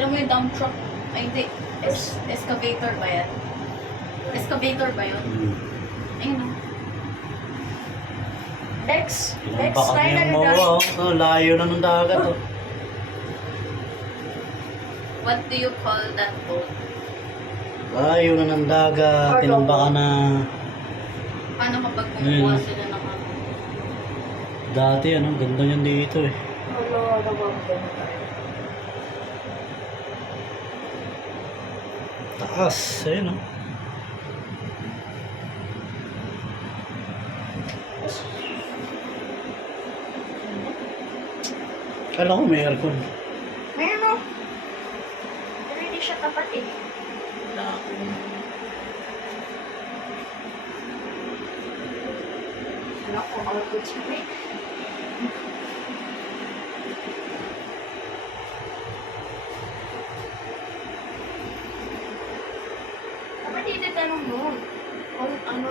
Tira mo yung dump truck. Ay, hindi. Excavator ba yan? Excavator ba yun? Ayun o. Lex, Baka try na yung rin mawa, oh. Layo na ng dagat, oh. What do you call that boat? Layo na ng dagat, tinambaka na. Paano kapag kumukuha Ayun. sila ng ano? Dati, ano, ganda yan dito, eh. Taas, ayun, oh. Kala ko may aircon. Meron o. Pero hindi siya tapat eh. Wala akong... Wala akong output siya eh. Dapat ititanong mo. Kung ano,